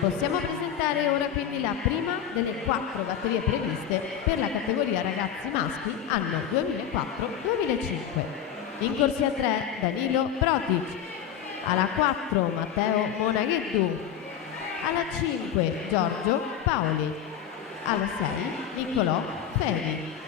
Possiamo presentare ora quindi la prima delle 4 batterie previste per la categoria ragazzi maschi anno 2004-2005. In corsia 3 Danilo Protic, alla 4 Matteo Monagheddu, alla 5 Giorgio Paoli, alla 6 Niccolò Feli.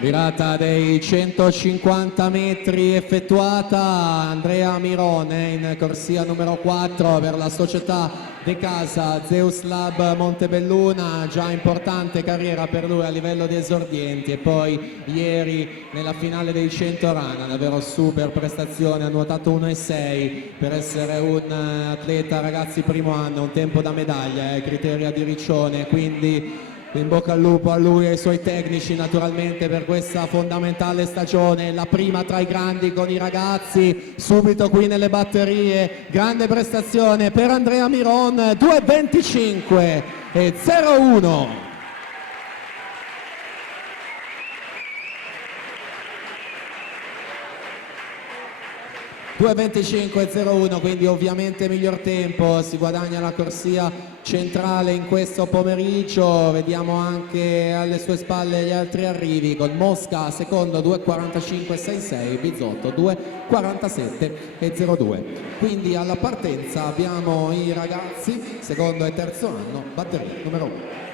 Virata dei 150 metri effettuata, Andrea Miron in corsia numero 4 per la società De Casa Zeus Lab Montebelluna, già importante carriera per lui a livello di esordienti, e poi ieri nella finale dei 100 rana, davvero super prestazione, ha nuotato 1,6 per essere un atleta ragazzi primo anno, un tempo da medaglia, criteria di Riccione, quindi in bocca al lupo a lui e ai suoi tecnici naturalmente per questa fondamentale stagione, la prima tra i grandi con i ragazzi, subito qui nelle batterie, grande prestazione per Andrea Miron, 2,25 e 0,1. 2,25,01, quindi ovviamente miglior tempo, si guadagna la corsia centrale in questo pomeriggio. Vediamo anche alle sue spalle gli altri arrivi, con Mosca secondo 2,45,66, Bizzotto 2,47,02. Quindi alla partenza abbiamo i ragazzi secondo e terzo anno, batteria numero 1.